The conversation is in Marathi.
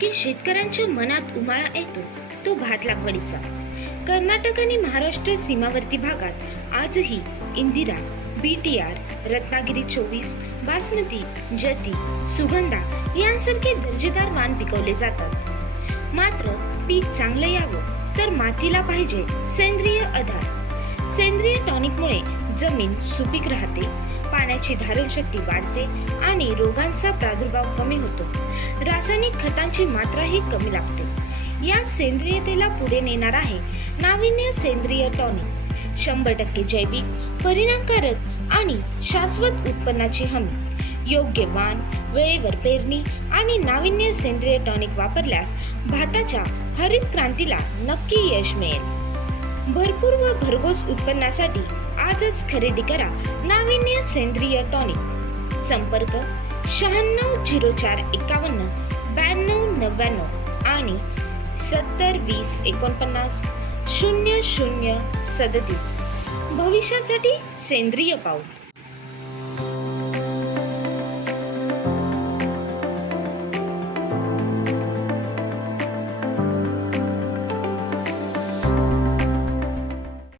की शेतकऱ्यांच्या मनात उमाळा येतो तो भात लागवडीचा. कर्नाटक आणि महाराष्ट्र सीमावर्ती भागात आजही Indira B T R Ratnagiri चोवीस बासमती जती सुगंधा यांसारखे दर्जेदार वाण पिकवले जातात. मात्र पीक चांगलं यावं तर मातीला पाहिजे सेंद्रिय आधार. सेंद्रिय टॉनिकमुळे जमीन सुपीक राहते पाण्याची धारणशक्ती वाढते आणि रोगांचा प्रादुर्भाव कमी होतो. रासायनिक खतांची मात्राही कमी लागते. या सेंद्रियतेला पुढे नेणार आहे नाविन्य सेंद्रिय टॉनिक. शंभर टक्के जैविक परिणामकारक आणि शाश्वत उत्पन्नाची हमी. योग्य वाण वेळेवर पेरणी आणि नाविन्य सेंद्रिय टॉनिक वापरल्यास भाताच्या हरित क्रांतीला नक्की यश मिळेल. भरपूर व भरघोस उत्पन्नासाठी आजच खरेदी करा नाविन्य सेंद्रिय टॉनिक. संपर्क शहाण्णव झिरो चार एकावन्न नव्याण्णव आणि सत्तर वीस एकोणपन्नास शून्य शून्य सदतीस. भविष्यासाठी सेंद्रिय पाऊल.